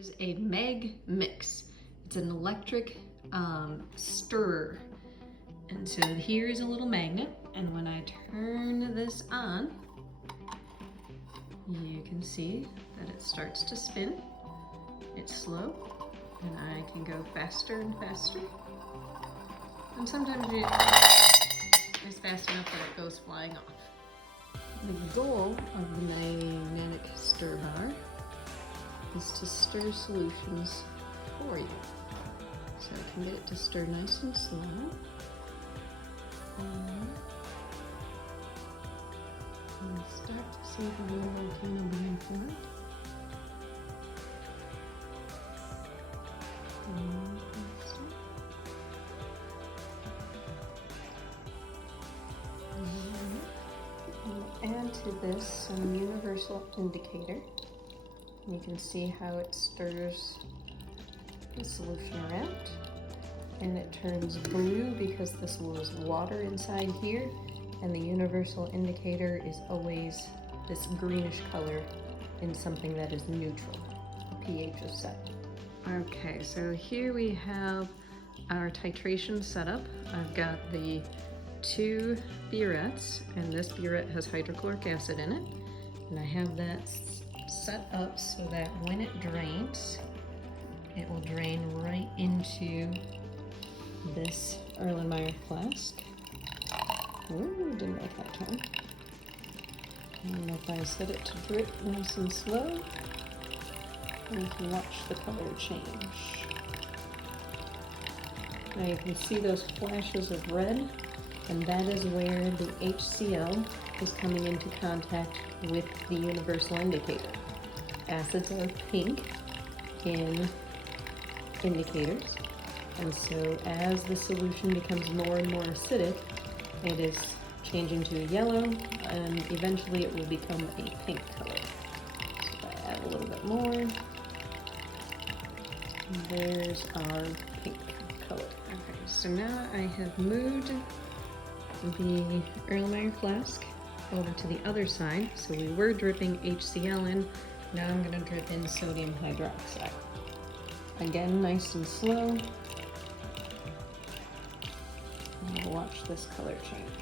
is a mag mix. It's an electric stirrer. And so here is a little magnet, and when I turn this on, you can see that it starts to spin. It's slow, and I can go faster and faster. And sometimes it's fast enough that it goes flying off. The goal of the magnetic stir bar is to stir solutions for you. So I can get it to stir nice and slow. And start to see the little volcano being formed. Add to this some universal indicator. You can see how it stirs the solution around, and it turns blue because this was water inside here, and the universal indicator is always this greenish color in something that is neutral. The pH is set. Okay, so here we have our titration setup. I've got the 2 burettes, and this burette has hydrochloric acid in it, and I have that set up so that when it drains, it will drain right into this Erlenmeyer flask. Ooh, didn't like that turn. And if I set it to drip nice and slow, you can watch the color change. Now you can see those flashes of red, and that is where the HCl is coming into contact with the universal indicator. Acids are pink in indicators, and so as the solution becomes more and more acidic, it is changing to yellow, and eventually it will become a pink color. So if I add a little bit more, there's our pink color. Okay, so now I have moved the Erlenmeyer flask over to the other side. So we were dripping HCl in, now I'm going to drip in sodium hydroxide. Again, nice and slow. And we'll watch this color change.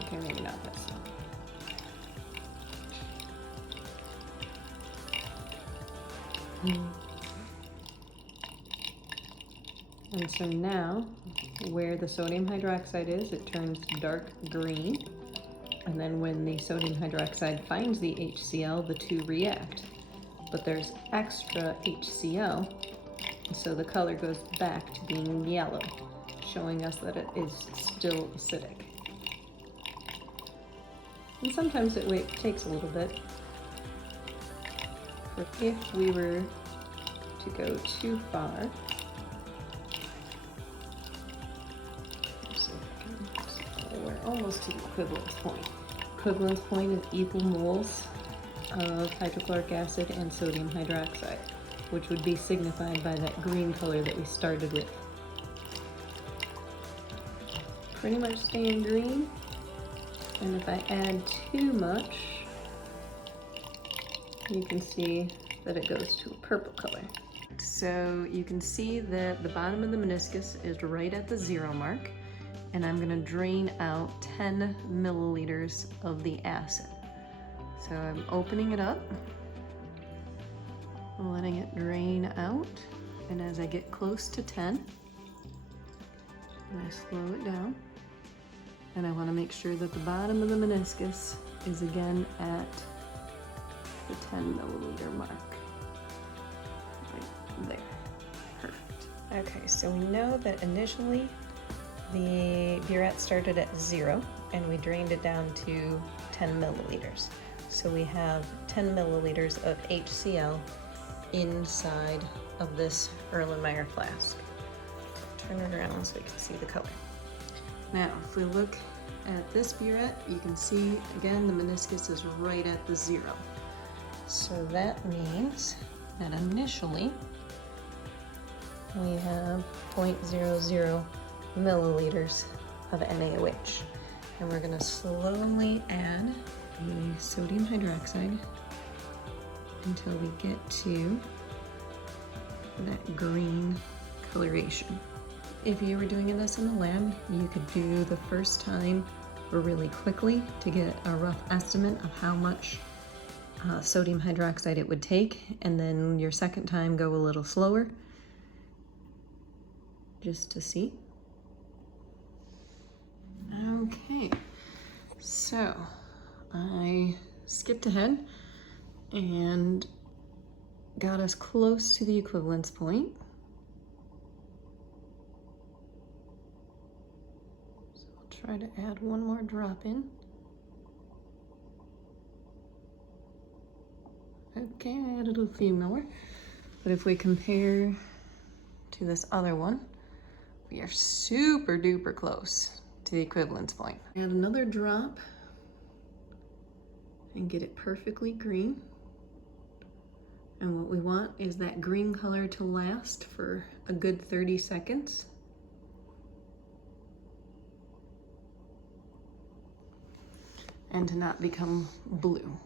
Okay, maybe not that slow. And so now, where the sodium hydroxide is, it turns dark green. And then when the sodium hydroxide finds the HCl, the two react. But there's extra HCl, so the color goes back to being yellow, showing us that it is still acidic. And sometimes it takes a little bit. If we were to go too far, we're almost to the equivalence point. Equivalence point is equal moles of hydrochloric acid and sodium hydroxide, which would be signified by that green color that we started with. Pretty much staying green, and if I add too much, you can see that it goes to a purple color. So you can see that the bottom of the meniscus is right at the 0 mark, and I'm going to drain out 10 milliliters of the acid. So I'm opening it up, letting it drain out, and as I get close to 10, I slow it down, and I want to make sure that the bottom of the meniscus is again at the 10 milliliter mark. Right there. Perfect. Okay, so we know that initially the burette started at 0 and we drained it down to 10 milliliters. So we have 10 milliliters of HCl inside of this Erlenmeyer flask. Turn it around so we can see the color. Now, if we look at this burette, you can see again the meniscus is right at the 0. So that means that initially we have 0.00 milliliters of NaOH, and we're going to slowly add the sodium hydroxide until we get to that green coloration. If you were doing this in the lab, you could do the first time really quickly to get a rough estimate of how much sodium hydroxide it would take, and then your second time go a little slower just to see. Okay, so I skipped ahead and got us close to the equivalence point. So I'll try to add one more drop in. Okay, I added a few more, but if we compare to this other one, we are super duper close to the equivalence point. Add another drop and get it perfectly green. And what we want is that green color to last for a good 30 seconds. And to not become blue.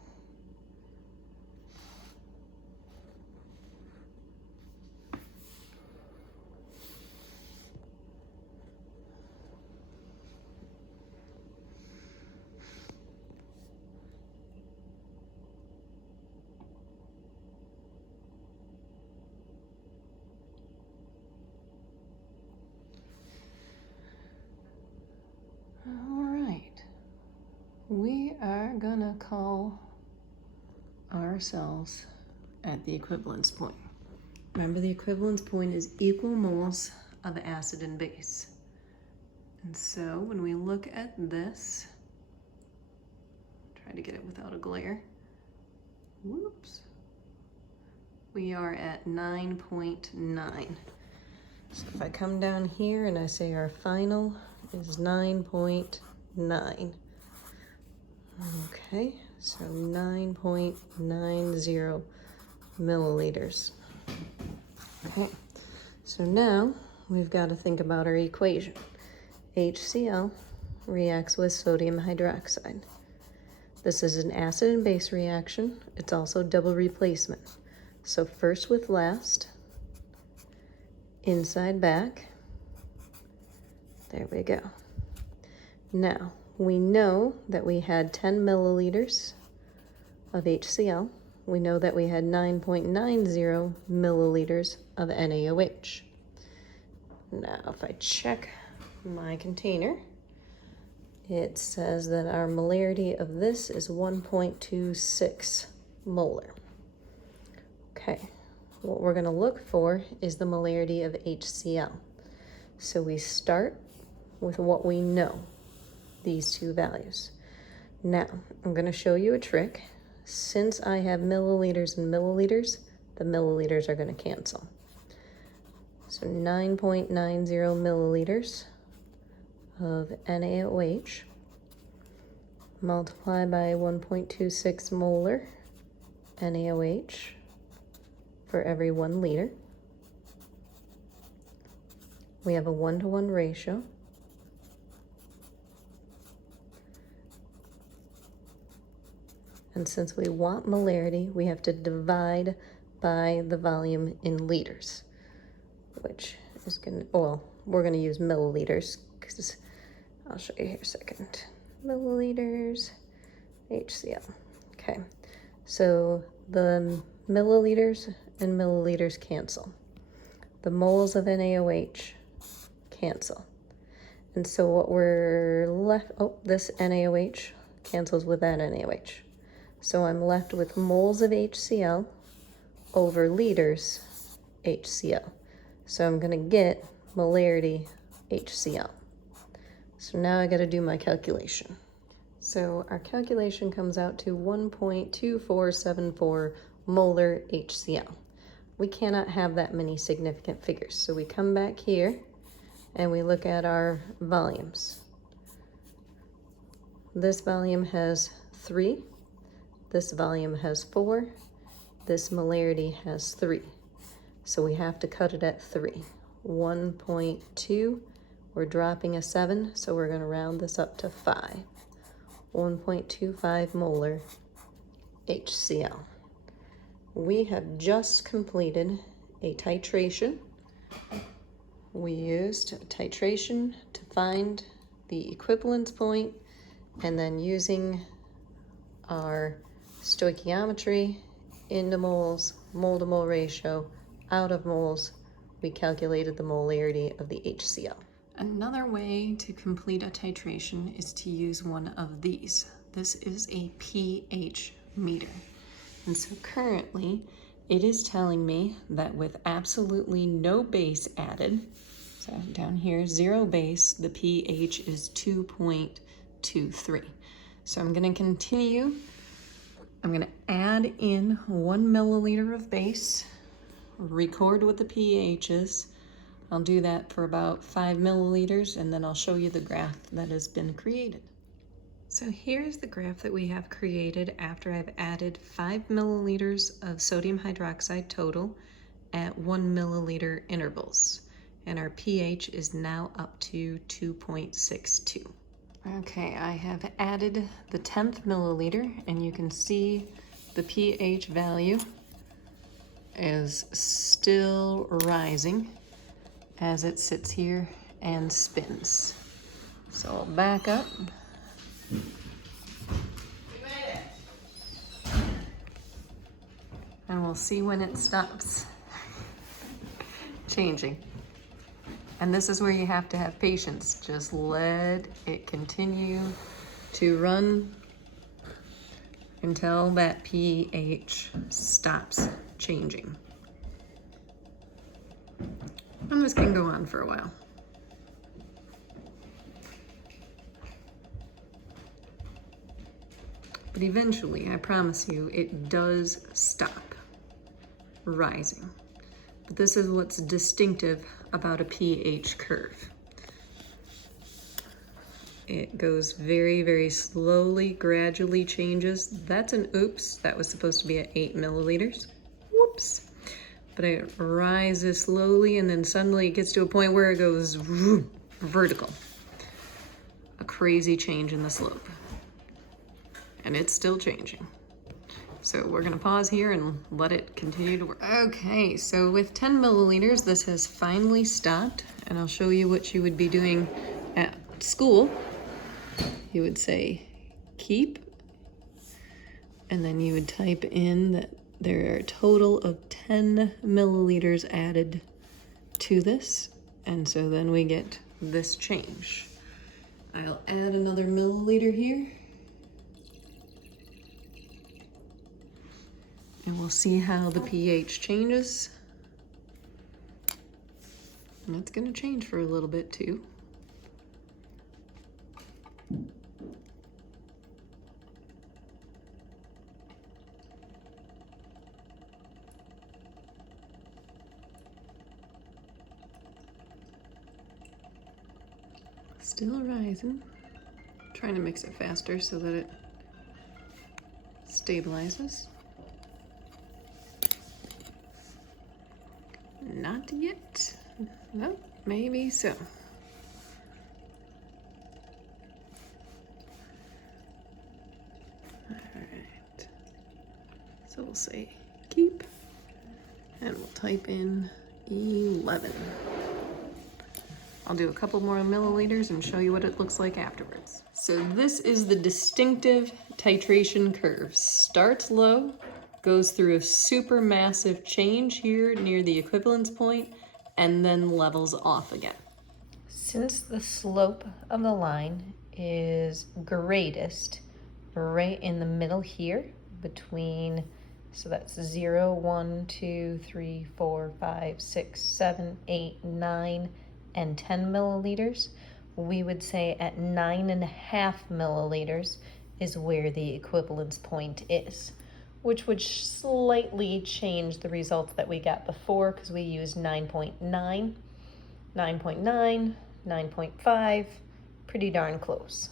We are gonna call ourselves at the equivalence point. Remember, the equivalence point is equal moles of acid and base. And so when we look at this, try to get it without a glare. Whoops. We are at 9.9. So if I come down here and I say our final is 9.9. Okay, so 9.90 milliliters. Okay, so now we've got to think about our equation. HCl reacts with sodium hydroxide. This is an acid and base reaction. It's also double replacement. So first with last, inside back. There we go. Now, we know that we had 10 milliliters of HCl. We know that we had 9.90 milliliters of NaOH. Now, if I check my container, it says that our molarity of this is 1.26 molar. Okay, what we're going to look for is the molarity of HCl. So we start with what we know. These two values. Now, I'm going to show you a trick. Since I have milliliters and milliliters, the milliliters are going to cancel. So 9.90 milliliters of NaOH multiplied by 1.26 molar NaOH for every 1 liter. We have a 1-to-1 ratio. And since we want molarity, we have to divide by the volume in liters, which is gonna, well, we're gonna use milliliters because I'll show you here a second. Milliliters, HCl. Okay, so the milliliters and milliliters cancel. The moles of NaOH cancel. And so what we're left, oh, this NaOH cancels with that NaOH. So I'm left with moles of HCl over liters HCl. So I'm gonna get molarity HCl. So now I gotta do my calculation. So our calculation comes out to 1.2474 molar HCl. We cannot have that many significant figures. So we come back here and we look at our volumes. This volume has 3. This volume has 4. This molarity has 3. So we have to cut it at 3. 1.2, we're dropping a 7, so we're going to round this up to 5. 1.25 molar HCl. We have just completed a titration. We used titration to find the equivalence point, and then using our stoichiometry into moles, mole to mole ratio, out of moles, we calculated the molarity of the HCl. Another way to complete a titration is to use one of these. This is a pH meter. And so currently it is telling me that with absolutely no base added, so down here, 0 base, the pH is 2.23. So I'm going to continue. I'm going to add in 1 milliliter of base, record what the pH is. I'll do that for about 5 milliliters, and then I'll show you the graph that has been created. So here's the graph that we have created after I've added 5 milliliters of sodium hydroxide total at 1 milliliter intervals. And our pH is now up to 2.62. Okay, I have added the 10th milliliter, and you can see the pH value is still rising as it sits here and spins. So I'll back up. And we'll see when it stops changing. And this is where you have to have patience. Just let it continue to run until that pH stops changing. And this can go on for a while. But eventually, I promise you, it does stop rising. But this is what's distinctive about a pH curve. It goes very, very slowly, gradually changes. That's an oops, that was supposed to be at 8 milliliters. Whoops. But it rises slowly, and then suddenly it gets to a point where it goes vertical. A crazy change in the slope. And it's still changing. So we're gonna pause here and let it continue to work. Okay, so with 10 milliliters, this has finally stopped, and I'll show you what you would be doing at school. You would say keep, and then you would type in that there are a total of 10 milliliters added to this, and so then we get this change. I'll add another milliliter here, and we'll see how the pH changes. And it's gonna change for a little bit too. Still rising. Trying to mix it faster so that it stabilizes. Not yet. No, maybe so. All right. So we'll say keep, and we'll type in 11. I'll do a couple more milliliters and show you what it looks like afterwards. So this is the distinctive titration curve. Starts low, goes through a super massive change here near the equivalence point, and then levels off again. Since the slope of the line is greatest right in the middle here between, so that's 0, 1, 2, 3, 4, 5, 6, 7, 8, 9, and 10 milliliters, we would say at 9.5 milliliters is where the equivalence point is, which would slightly change the results that we got before, because we used 9.9, 9.9, 9.5, pretty darn close.